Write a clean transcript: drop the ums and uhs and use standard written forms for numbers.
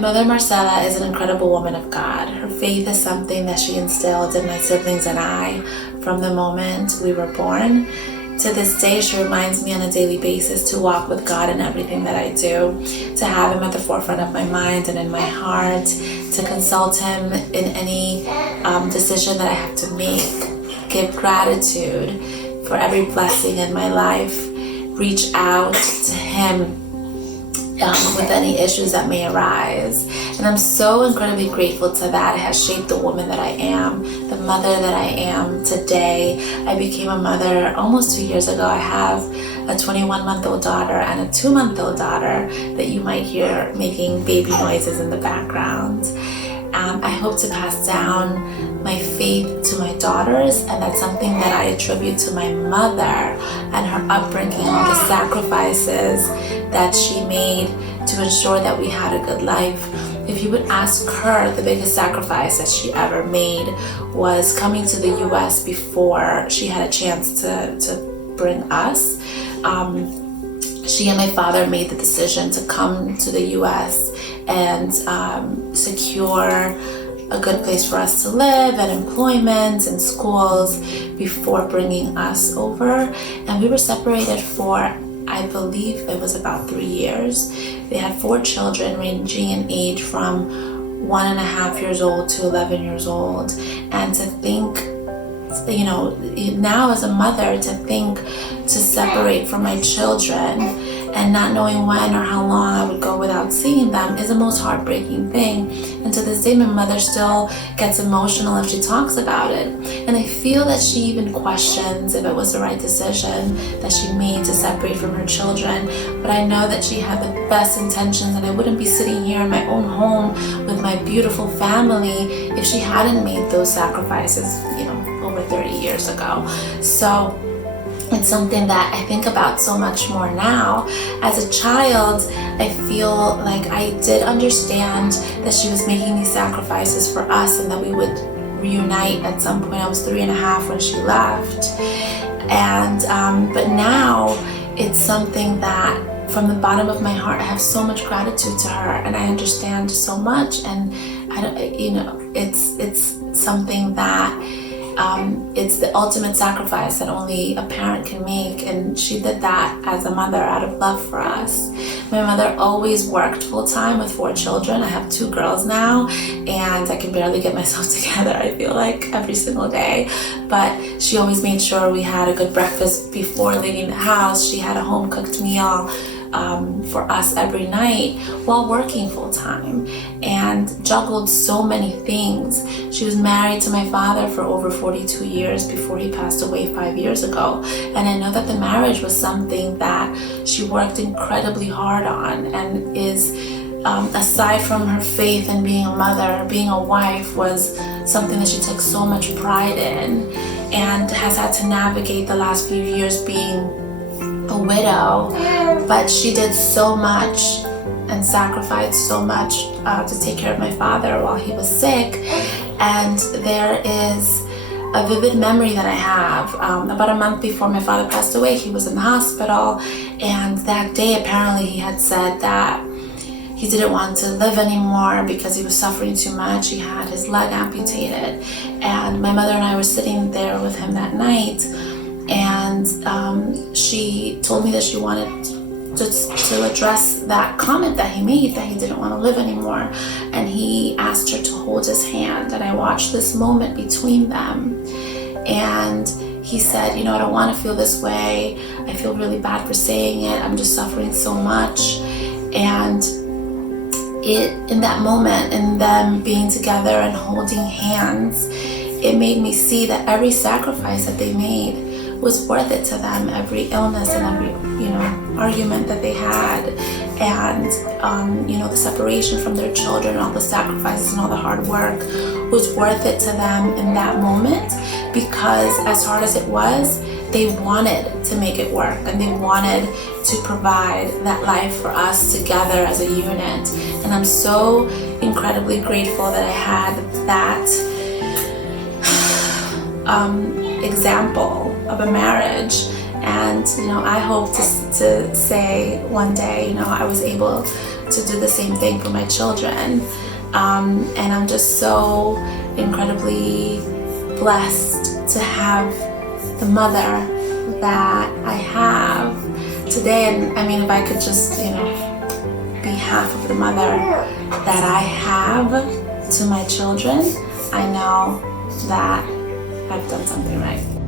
mother, Marcella, is an incredible woman of God. Her faith is something that she instilled in my siblings and I from the moment we were born. To this day, she reminds me on a daily basis to walk with God in everything that I do, to have Him at the forefront of my mind and in my heart, to consult Him in any decision that I have to make, give gratitude for every blessing in my life, reach out to Him with any issues that may arise. And I'm so incredibly grateful to that. It has shaped the woman that I am, the mother that I am today. I became a mother almost 2 years ago. I have a 21-month-old daughter and a 2-month-old daughter that you might hear making baby noises in the background. I hope to pass down my faith to my daughters, and that's something that I attribute to my mother and her upbringing, all the sacrifices that she made to ensure that we had a good life. If you would ask her, the biggest sacrifice that she ever made was coming to the US before she had a chance to bring us. She and my father made the decision to come to the US and secure a good place for us to live and employment and schools before bringing us over. And we were separated for, I believe it was about 3 years. They had 4 children ranging in age from 1.5 years old to 11 years old. And to think, you know, now as a mother, to think to separate from my children and not knowing when or how long I would go without seeing them is the most heartbreaking thing. And to this day, my mother still gets emotional if she talks about it. And I feel that she even questions if it was the right decision that she made to separate from her children. But I know that she had the best intentions, and I wouldn't be sitting here in my own home with my beautiful family if she hadn't made those sacrifices, you know, over 30 years ago. So it's something that I think about so much more now. As a child, I feel like I did understand that she was making these sacrifices for us and that we would reunite at some point. I was 3.5 when she left. And but now it's something that from the bottom of my heart, I have so much gratitude to her, and I understand so much. And I don't, you know, it's something that it's the ultimate sacrifice that only a parent can make, and she did that as a mother out of love for us. My mother always worked full-time with 4 children. I have 2 girls now, and I can barely get myself together, I feel like, every single day. But she always made sure we had a good breakfast before leaving the house. She had a home-cooked meal for us every night while working full-time, and juggled so many things. She was married to my father for over 42 years before he passed away 5 years ago, and I know that the marriage was something that she worked incredibly hard on, and is aside from her faith and being a mother, being a wife was something that she took so much pride in, and has had to navigate the last few years being a widow. But she did so much and sacrificed so much to take care of my father while he was sick. And there is a vivid memory that I have. About a month before my father passed away, he was in the hospital, and that day apparently he had said that he didn't want to live anymore because he was suffering too much. He had his leg amputated, and my mother and I were sitting there with him that night, and she told me that she wanted to address that comment that he made, that he didn't want to live anymore. And he asked her to hold his hand, and I watched this moment between them. And he said, you know, I don't want to feel this way. I feel really bad for saying it. I'm just suffering so much. And in that moment, in them being together and holding hands, it made me see that every sacrifice that they made was worth it to them. Every illness and every, you know, argument that they had, and you know, the separation from their children, all the sacrifices and all the hard work was worth it to them in that moment, because as hard as it was, they wanted to make it work, and they wanted to provide that life for us together as a unit. And I'm so incredibly grateful that I had that example of a marriage. And you know, I hope to say one day, you know, I was able to do the same thing for my children. And I'm just so incredibly blessed to have the mother that I have today. And I mean, if I could just, be half of the mother that I have to my children, I know that I've done something right.